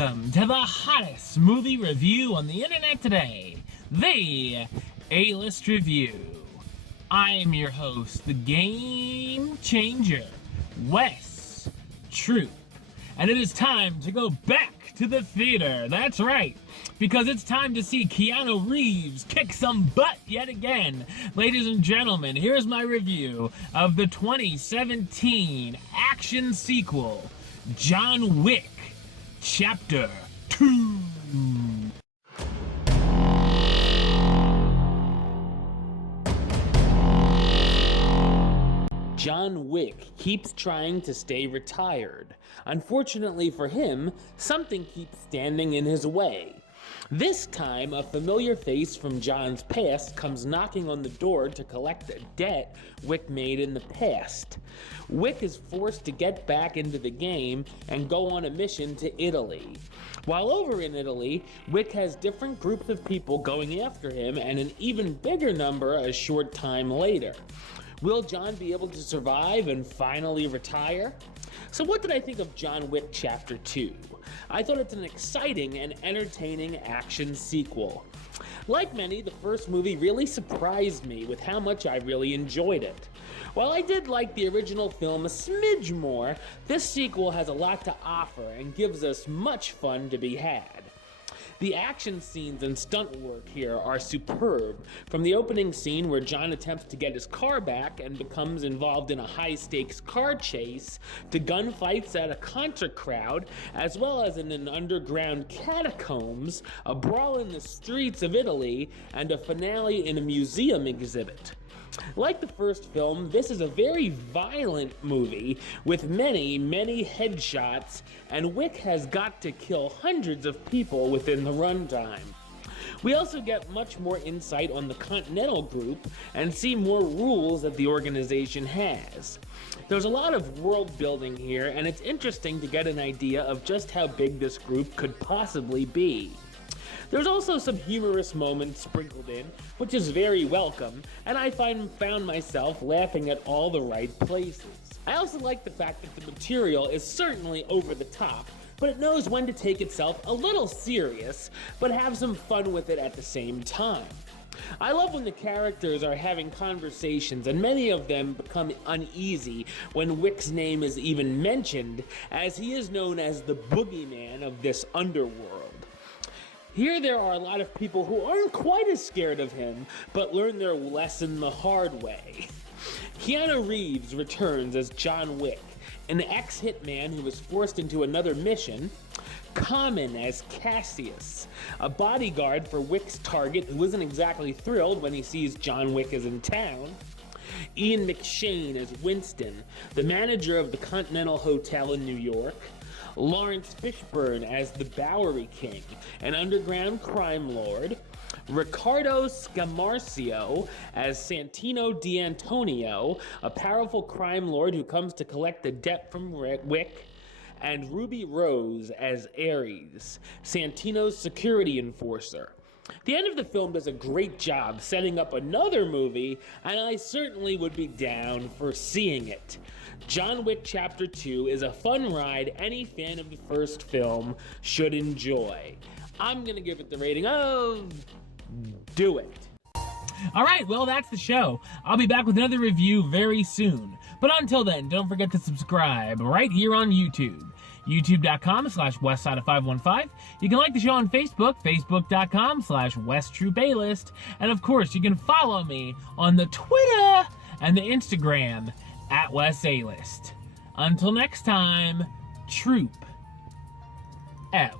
Welcome to the hottest movie review on the internet today, the A-List Review. I am your host, the Game Changer, Wes Troop, and it is time to go back to the theater. That's right, because it's time to see Keanu Reeves kick some butt yet again. Ladies and gentlemen, here's my review of the 2017 action sequel, John Wick, Chapter 2. John Wick keeps trying to stay retired. Unfortunately for him, something keeps standing in his way. This time, a familiar face from John's past comes knocking on the door to collect a debt Wick made in the past. Wick is forced to get back into the game and go on a mission to Italy. While over in Italy, Wick has different groups of people going after him and an even bigger number a short time later. Will John be able to survive and finally retire? So what did I think of John Wick Chapter 2? I thought it's an exciting and entertaining action sequel. Like many, the first movie really surprised me with how much I really enjoyed it. While I did like the original film a smidge more, this sequel has a lot to offer and gives us much fun to be had. The action scenes and stunt work here are superb, from the opening scene where John attempts to get his car back and becomes involved in a high-stakes car chase, to gunfights at a concert crowd, as well as in an underground catacombs, a brawl in the streets of Italy, and a finale in a museum exhibit. Like the first film, this is a very violent movie with many headshots, and Wick has got to kill hundreds of people within the runtime. We also get much more insight on the Continental Group and see more rules that the organization has. There's a lot of world building here, and it's interesting to get an idea of just how big this group could possibly be. There's also some humorous moments sprinkled in, which is very welcome, and I found myself laughing at all the right places. I also like the fact that the material is certainly over the top, but it knows when to take itself a little serious, but have some fun with it at the same time. I love when the characters are having conversations, and many of them become uneasy when Wick's name is even mentioned, as he is known as the boogeyman of this underworld. Here there are a lot of people who aren't quite as scared of him, but learn their lesson the hard way. Keanu Reeves returns as John Wick, an ex-hitman who was forced into another mission, Common as Cassius, a bodyguard for Wick's target who isn't exactly thrilled when he sees John Wick is in town, Ian McShane as Winston, the manager of the Continental Hotel in New York, Lawrence Fishburne as the Bowery King, an underground crime lord, Riccardo Scamarcio as Santino D'Antonio, a powerful crime lord who comes to collect the debt from Wick, and Ruby Rose as Ares, Santino's security enforcer. The end of the film does a great job setting up another movie, and I certainly would be down for seeing it. John Wick Chapter 2 is a fun ride any fan of the first film should enjoy. I'm gonna give it the rating of... do it. Alright, well that's the show. I'll be back with another review very soon. But until then, don't forget to subscribe right here on YouTube. youtube.com/westside515. You can like the show on Facebook, facebook.com/WesTroopAlist. And of course, you can follow me on the Twitter and the Instagram @WesAlist. Until next time, Troop out.